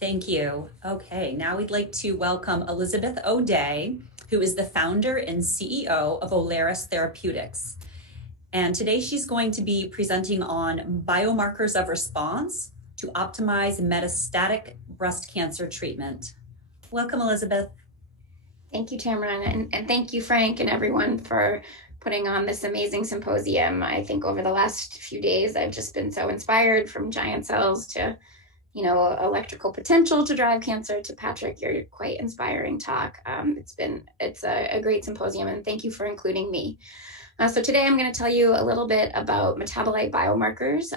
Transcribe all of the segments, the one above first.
Thank you. Okay, now we'd like to welcome Elizabeth O'Day, who is the founder and CEO of Olaris Therapeutics. And today she's going to be presenting on biomarkers of response to optimize metastatic breast cancer treatment. Welcome, Elizabeth. Thank you, Tamron, and thank you, Frank, and everyone for putting on this amazing symposium. I think over the last few days, I've just been so inspired from giant cells to, electrical potential to drive cancer to Patrick, your quite inspiring talk. It's a great symposium, and thank you for including me. So today I'm going to tell you a little bit about metabolite biomarkers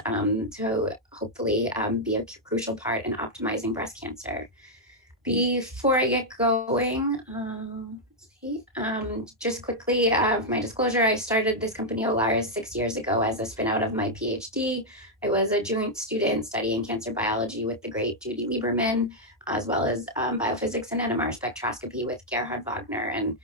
to hopefully be a crucial part in optimizing breast cancer. Before I get going, just quickly, my disclosure, I started this company Olaris 6 years ago as a spin out of my PhD. I was a joint student studying cancer biology with the great Judy Lieberman, as well as biophysics and NMR spectroscopy with Gerhard Wagner. And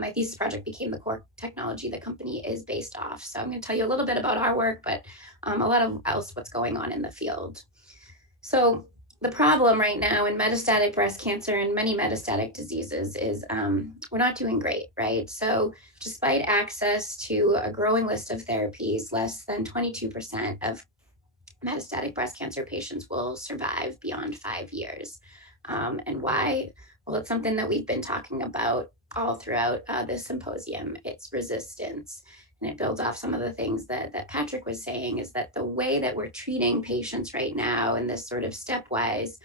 my thesis project became the core technology the company is based off. So I'm going to tell you a little bit about our work, but a lot of else what's going on in the field. So the problem right now in metastatic breast cancer and many metastatic diseases is we're not doing great, right? So despite access to a growing list of therapies, less than 22% of metastatic breast cancer patients will survive beyond 5 years. And why? Well, it's something that we've been talking about all throughout this symposium. It's resistance. And it builds off some of the things that Patrick was saying, is that the way that we're treating patients right now in this sort of stepwise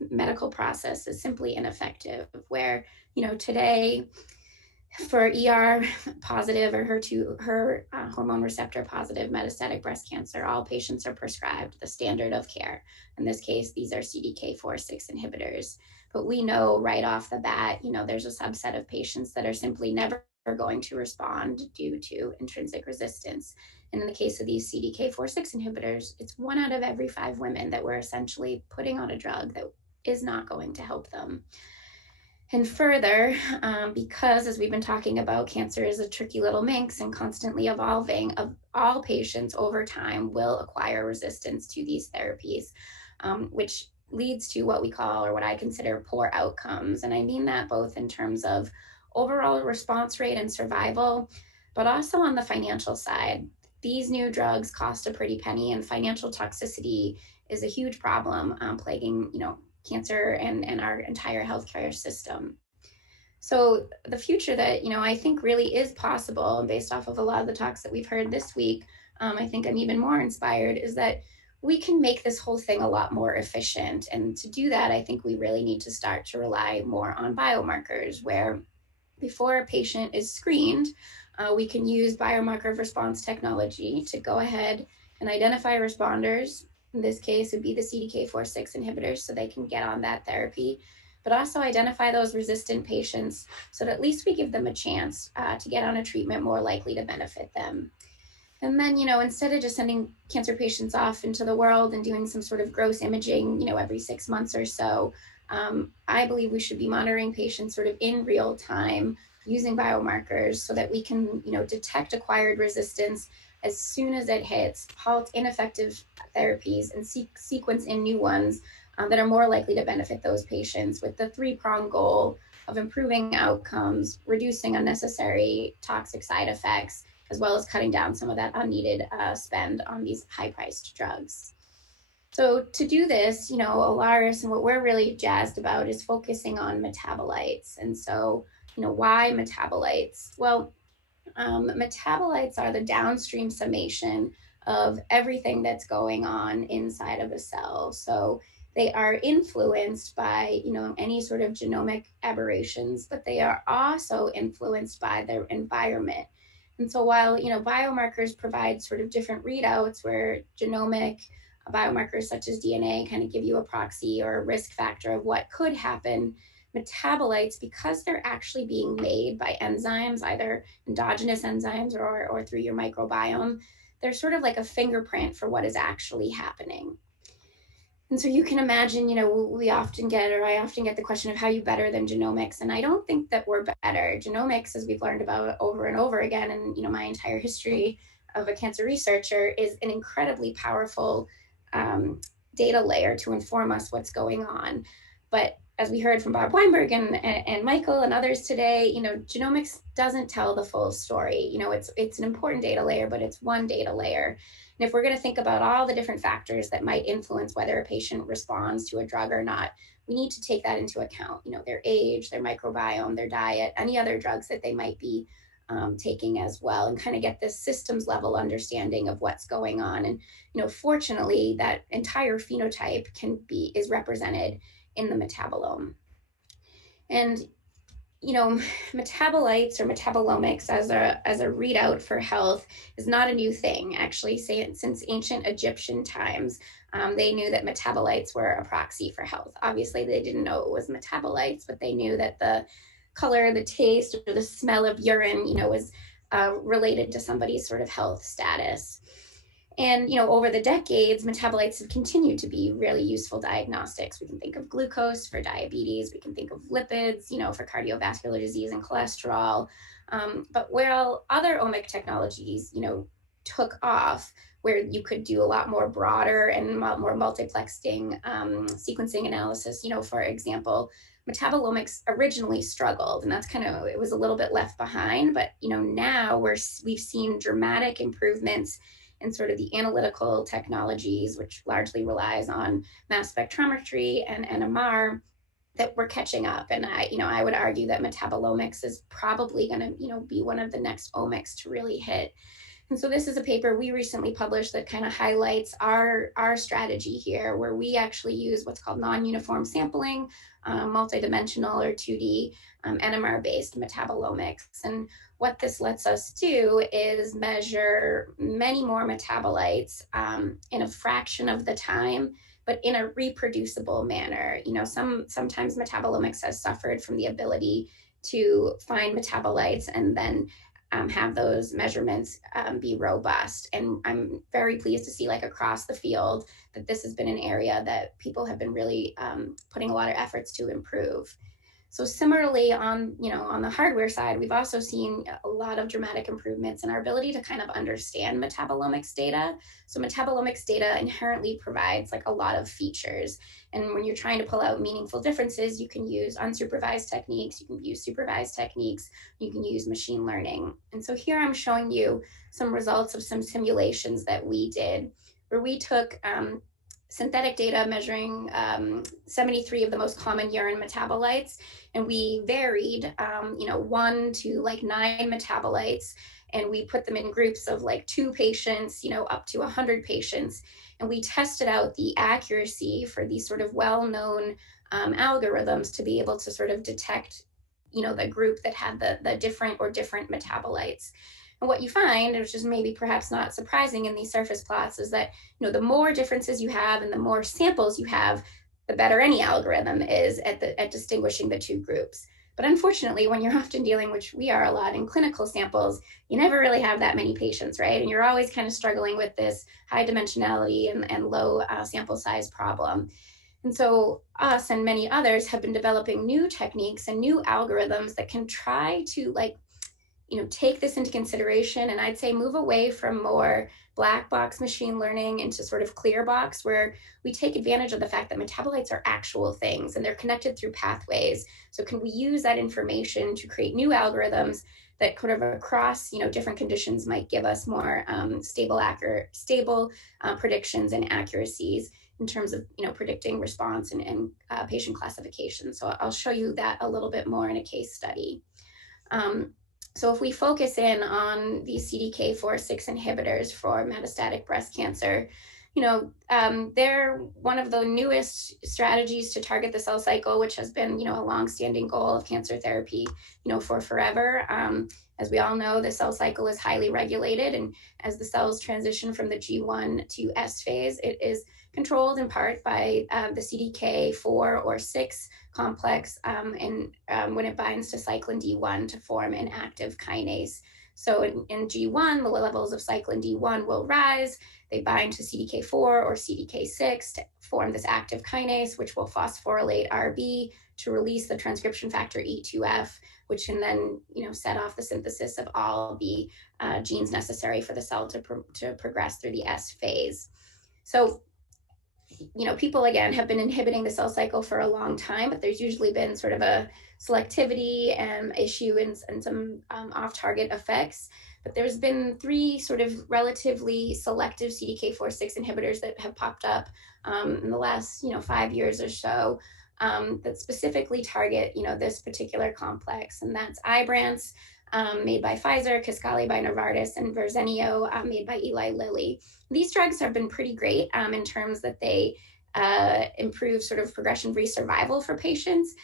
medical process is simply ineffective. Where, today for ER positive or her hormone receptor positive metastatic breast cancer, all patients are prescribed the standard of care. In this case, these are CDK4/6 inhibitors. But we know right off the bat, there's a subset of patients that are simply never going to respond due to intrinsic resistance. And in the case of these CDK4/6 inhibitors, it's 1 out of every 5 women that we're essentially putting on a drug that is not going to help them. And further, because as we've been talking about, cancer is a tricky little minx and constantly evolving, of all patients over time will acquire resistance to these therapies, which leads to what we call, or what I consider, poor outcomes. And I mean that both in terms of overall response rate and survival, but also on the financial side. These new drugs cost a pretty penny, and financial toxicity is a huge problem plaguing, cancer and our entire healthcare system. So the future that, I think really is possible, based off of a lot of the talks that we've heard this week, I think I'm even more inspired, is that we can make this whole thing a lot more efficient. And to do that, I think we really need to start to rely more on biomarkers, where before a patient is screened, we can use biomarker of response technology to go ahead and identify responders. In this case, it would be the CDK4/6 inhibitors, so they can get on that therapy, but also identify those resistant patients so that at least we give them a chance to get on a treatment more likely to benefit them. And then, instead of just sending cancer patients off into the world and doing some sort of gross imaging, every 6 months or so, I believe we should be monitoring patients sort of in real time using biomarkers so that we can, detect acquired resistance as soon as it hits, halt ineffective therapies, and sequence in new ones that are more likely to benefit those patients, with the three-pronged goal of improving outcomes, reducing unnecessary toxic side effects, as well as cutting down some of that unneeded spend on these high-priced drugs. So to do this, Olaris, and what we're really jazzed about, is focusing on metabolites. And so, why metabolites? Well, metabolites are the downstream summation of everything that's going on inside of a cell. So they are influenced by, any sort of genomic aberrations, but they are also influenced by their environment. And so while, biomarkers provide sort of different readouts, where genomic biomarkers such as DNA kind of give you a proxy or a risk factor of what could happen, metabolites, because they're actually being made by enzymes, either endogenous enzymes or through your microbiome, they're sort of like a fingerprint for what is actually happening. And so you can imagine, we often get, or I often get the question of how you better than genomics. And I don't think that we're better. Genomics, as we've learned about over and over again, and, my entire history of a cancer researcher, is an incredibly powerful data layer to inform us what's going on. But as we heard from Bob Weinberg and Michael and others today, genomics doesn't tell the full story. It's an important data layer, but it's one data layer. And if we're going to think about all the different factors that might influence whether a patient responds to a drug or not, we need to take that into account. Their age, their microbiome, their diet, any other drugs that they might be taking as well, and kind of get this systems level understanding of what's going on. And fortunately, that entire phenotype is represented in the metabolome. And metabolites or metabolomics as a readout for health is not a new thing. Actually, since ancient Egyptian times, they knew that metabolites were a proxy for health. Obviously, they didn't know it was metabolites, but they knew that the color, the taste, or the smell of urine, was related to somebody's sort of health status. And over the decades, metabolites have continued to be really useful diagnostics. We can think of glucose for diabetes. We can think of lipids, for cardiovascular disease and cholesterol. But while other omic technologies, took off, where you could do a lot more broader and more multiplexing sequencing analysis, for example, metabolomics originally struggled, and that's it was a little bit left behind. But now we've seen dramatic improvements in sort of the analytical technologies, which largely relies on mass spectrometry and NMR, that we're catching up. And I would argue that metabolomics is probably going to, be one of the next omics to really hit. And so this is a paper we recently published that kind of highlights our strategy here, where we actually use what's called non-uniform sampling, multidimensional or 2D NMR-based metabolomics. And what this lets us do is measure many more metabolites in a fraction of the time, but in a reproducible manner. Sometimes metabolomics has suffered from the ability to find metabolites and then have those measurements be robust. And I'm very pleased to see, like, across the field, that this has been an area that people have been really putting a lot of efforts to improve. So similarly, on the hardware side, we've also seen a lot of dramatic improvements in our ability to kind of understand metabolomics data. So metabolomics data inherently provides like a lot of features. And when you're trying to pull out meaningful differences, you can use unsupervised techniques, you can use supervised techniques, you can use machine learning. And so here I'm showing you some results of some simulations that we did, where we took synthetic data measuring 73 of the most common urine metabolites, and we varied 1 to like 9 metabolites, and we put them in groups of like 2 patients, up to 100 patients, and we tested out the accuracy for these sort of well-known algorithms to be able to sort of detect the group that had the different metabolites. And what you find, which is maybe perhaps not surprising in these surface plots, is that the more differences you have and the more samples you have, the better any algorithm is at distinguishing the 2 groups. But unfortunately, when you're often dealing, which we are a lot in clinical samples, you never really have that many patients, right? And you're always kind of struggling with this high dimensionality and low sample size problem. And so us and many others have been developing new techniques and new algorithms that can try to take this into consideration, and I'd say move away from more black box machine learning into sort of clear box, where we take advantage of the fact that metabolites are actual things and they're connected through pathways. So can we use that information to create new algorithms that kind of across different conditions might give us more stable predictions and accuracies in terms of predicting response and patient classification. So I'll show you that a little bit more in a case study. So if we focus in on these CDK4/6 inhibitors for metastatic breast cancer, they're one of the newest strategies to target the cell cycle, which has been, a longstanding goal of cancer therapy, for forever. As we all know, the cell cycle is highly regulated, and as the cells transition from the G1 to S phase, it is controlled in part by the CDK4 or 6 complex, and when it binds to cyclin D1 to form an active kinase. So in G1, the levels of cyclin D1 will rise. They bind to CDK4 or CDK6 to form this active kinase, which will phosphorylate RB to release the transcription factor E2F, which can then set off the synthesis of all the genes necessary for the cell to progress through the S phase. So people again have been inhibiting the cell cycle for a long time, but there's usually been sort of a selectivity issue and some off-target effects. But there's been three sort of relatively selective CDK4/6 inhibitors that have popped up in the last 5 years or so, that specifically target this particular complex, and that's Ibrance, made by Pfizer, Kisqali by Novartis, and Verzenio, made by Eli Lilly. These drugs have been pretty great in terms that they improve sort of progression-free survival for patients,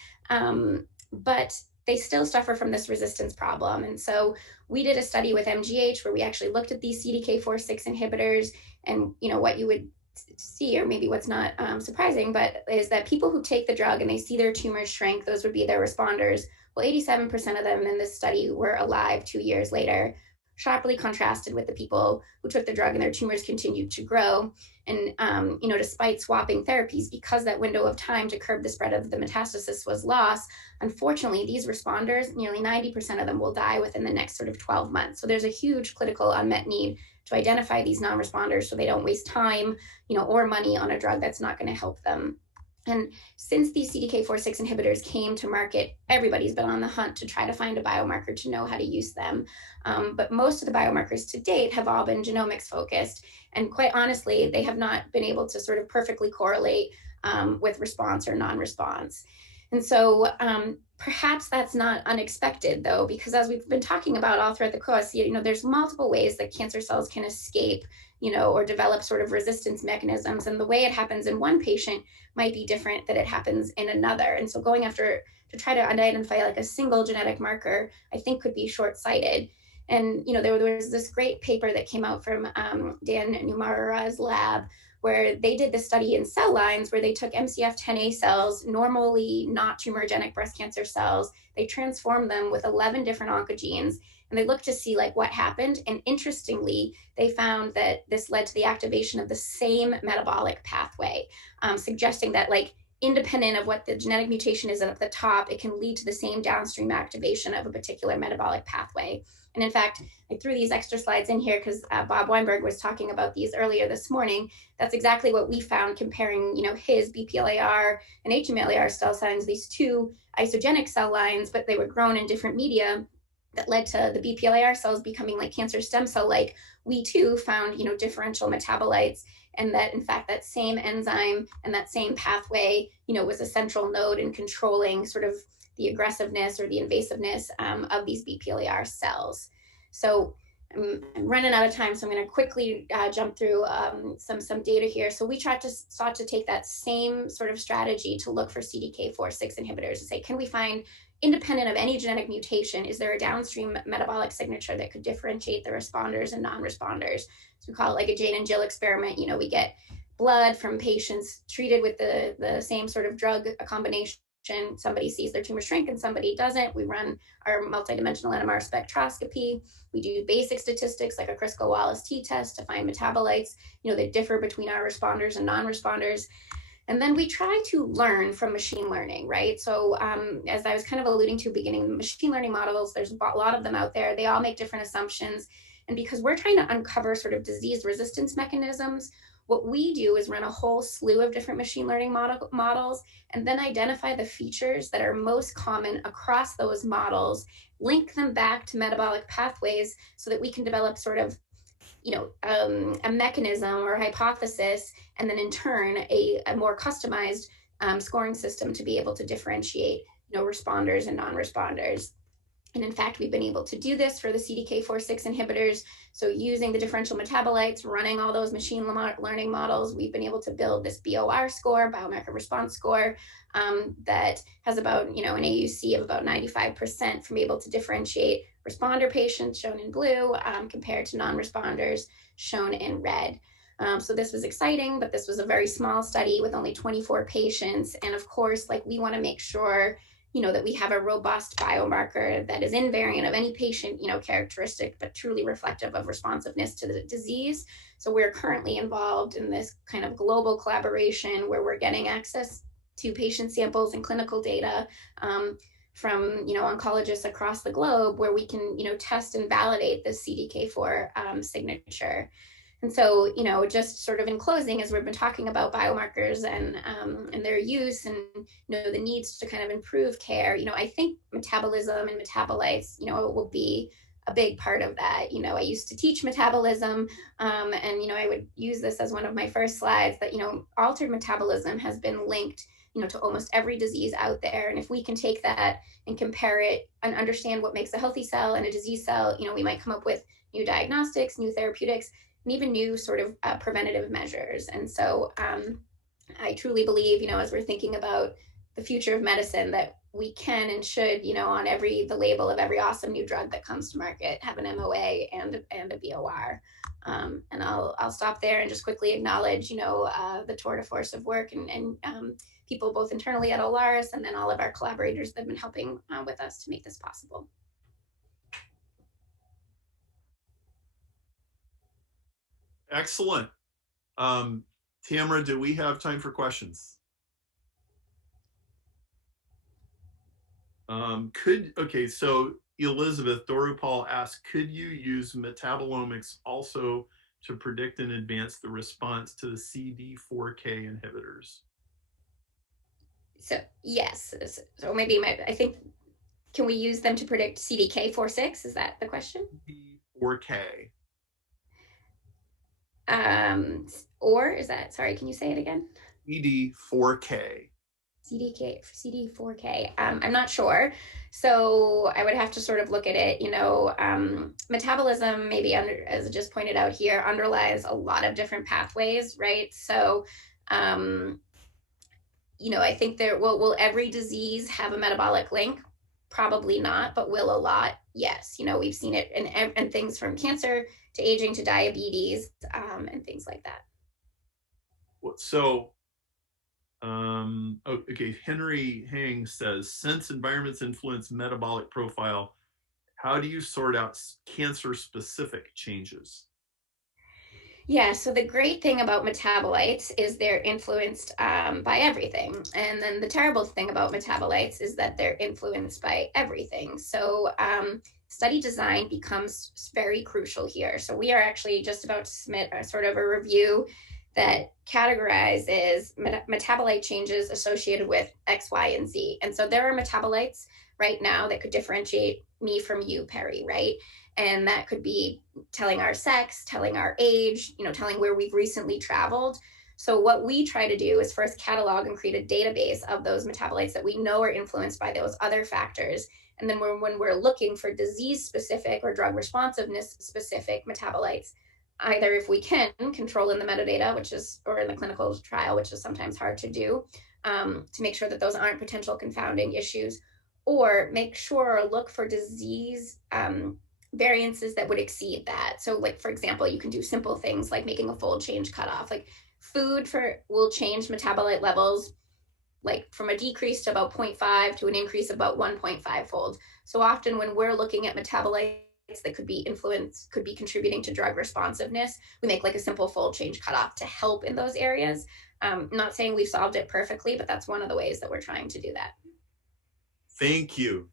but they still suffer from this resistance problem. And so we did a study with MGH where we actually looked at these CDK4/6 inhibitors, and what you would see, or maybe what's not surprising, but is that people who take the drug and they see their tumors shrink, those would be their responders. Well, 87% of them in this study were alive 2 years later, sharply contrasted with the people who took the drug and their tumors continued to grow. And, despite swapping therapies, because that window of time to curb the spread of the metastasis was lost, unfortunately, these responders, nearly 90% of them will die within the next sort of 12 months. So there's a huge clinical unmet need to identify these non-responders so they don't waste time, or money on a drug that's not going to help them. And since these CDK4/6 inhibitors came to market, everybody's been on the hunt to try to find a biomarker to know how to use them. But most of the biomarkers to date have all been genomics focused. And quite honestly, they have not been able to sort of perfectly correlate with response or non-response. And so perhaps that's not unexpected, though, because as we've been talking about all throughout the course, there's multiple ways that cancer cells can escape, or develop sort of resistance mechanisms. And the way it happens in one patient might be different that it happens in another. And so going after to try to identify like a single genetic marker, I think could be short-sighted. And there was this great paper that came out from Dan Numara's lab, where they did the study in cell lines where they took MCF10A cells, normally not tumorigenic breast cancer cells. They transformed them with 11 different oncogenes, and they looked to see like what happened. And interestingly, they found that this led to the activation of the same metabolic pathway, suggesting that like independent of what the genetic mutation is at the top, it can lead to the same downstream activation of a particular metabolic pathway. And in fact, I threw these extra slides in here because Bob Weinberg was talking about these earlier this morning. That's exactly what we found comparing, his BPLAR and HMLAR cell lines, these two isogenic cell lines, but they were grown in different media that led to the BPLAR cells becoming like cancer stem cell like. We too found, differential metabolites, and that in fact that same enzyme and that same pathway, was a central node in controlling sort of the aggressiveness or the invasiveness of these BPLAR cells. So I'm running out of time, so I'm going to quickly jump through some data here. So we sought to take that same sort of strategy to look for CDK4/6 inhibitors and say, can we find, independent of any genetic mutation, is there a downstream metabolic signature that could differentiate the responders and non-responders? So we call it like a Jane and Jill experiment. We get blood from patients treated with the same sort of drug combination. Somebody sees their tumor shrink and somebody doesn't. We run our multidimensional NMR spectroscopy. We do basic statistics like a Kruskel-Wallis t-test to find metabolites, that differ between our responders and non-responders. And then we try to learn from machine learning, right? So as I was kind of alluding to beginning, machine learning models, there's a lot of them out there. They all make different assumptions. And because we're trying to uncover sort of disease resistance mechanisms, what we do is run a whole slew of different machine learning models and then identify the features that are most common across those models, link them back to metabolic pathways so that we can develop sort of a mechanism or hypothesis, and then in turn a more customized scoring system to be able to differentiate responders and non-responders. And in fact, we've been able to do this for the CDK4/6 inhibitors. So using the differential metabolites, running all those machine learning models, we've been able to build this BOR score, biomarker response score, that has about, an AUC of about 95% from able to differentiate responder patients shown in blue compared to non-responders shown in red. So this was exciting, but this was a very small study with only 24 patients. And of course, we want to make sure that we have a robust biomarker that is invariant of any patient, characteristic, but truly reflective of responsiveness to the disease. So we're currently involved in this kind of global collaboration where we're getting access to patient samples and clinical data from, oncologists across the globe, where we can, test and validate the CDK4 signature. And so, just sort of in closing, as we've been talking about biomarkers and their use, and the needs to kind of improve care, I think metabolism and metabolites, will be a big part of that. I used to teach metabolism, and I would use this as one of my first slides, that altered metabolism has been linked to almost every disease out there. And if we can take that and compare it and understand what makes a healthy cell and a disease cell, we might come up with new diagnostics, new therapeutics, and even new sort of preventative measures. And so I truly believe, as we're thinking about the future of medicine, that we can and should, on the label of every awesome new drug that comes to market, have an MOA and a BOR. And I'll stop there and just quickly acknowledge, the tour de force of work and people both internally at Olaris, and then all of our collaborators that have been helping with us to make this possible. Excellent. Tamara, do we have time for questions? Okay, so Elizabeth Dorupal asked, could you use metabolomics also to predict and advance the response to the CD4K inhibitors? So yes, so maybe I think, can we use them to predict CDK4/6? Is that the question? CD4K. Or is that, sorry, can you say it again? CD4K. CD4K. I'm not sure. So I would have to sort of look at it. Metabolism, maybe as I just pointed out here, underlies a lot of different pathways, right? So, I think will every disease have a metabolic link? Probably not, but will a lot? Yes. We've seen it in things from cancer to aging to diabetes, and things like that. So, okay, Henry Hang says, since environments influence metabolic profile, how do you sort out cancer-specific changes? Yeah, so the great thing about metabolites is they're influenced by everything. And then the terrible thing about metabolites is that they're influenced by everything. So study design becomes very crucial here. So we are actually just about to submit a sort of a review that categorizes metabolite changes associated with X, Y, and Z. And so there are metabolites right now that could differentiate me from you, Perry, right? And that could be telling our sex, telling our age, telling where we've recently traveled. So what we try to do is first catalog and create a database of those metabolites that we know are influenced by those other factors. And then when we're looking for disease specific or drug responsiveness specific metabolites, either if we can control in the metadata, or in the clinical trial, which is sometimes hard to do, to make sure that those aren't potential confounding issues, or make sure or look for disease variances that would exceed that. So like, for example, you can do simple things like making a fold change cutoff. Like food will change metabolite levels like from a decrease to about 0.5 to an increase of about 1.5 fold. So often when we're looking at metabolites that could be contributing to drug responsiveness, we make like a simple fold change cutoff to help in those areas. Not saying we've solved it perfectly, but that's one of the ways that we're trying to do that. Thank you.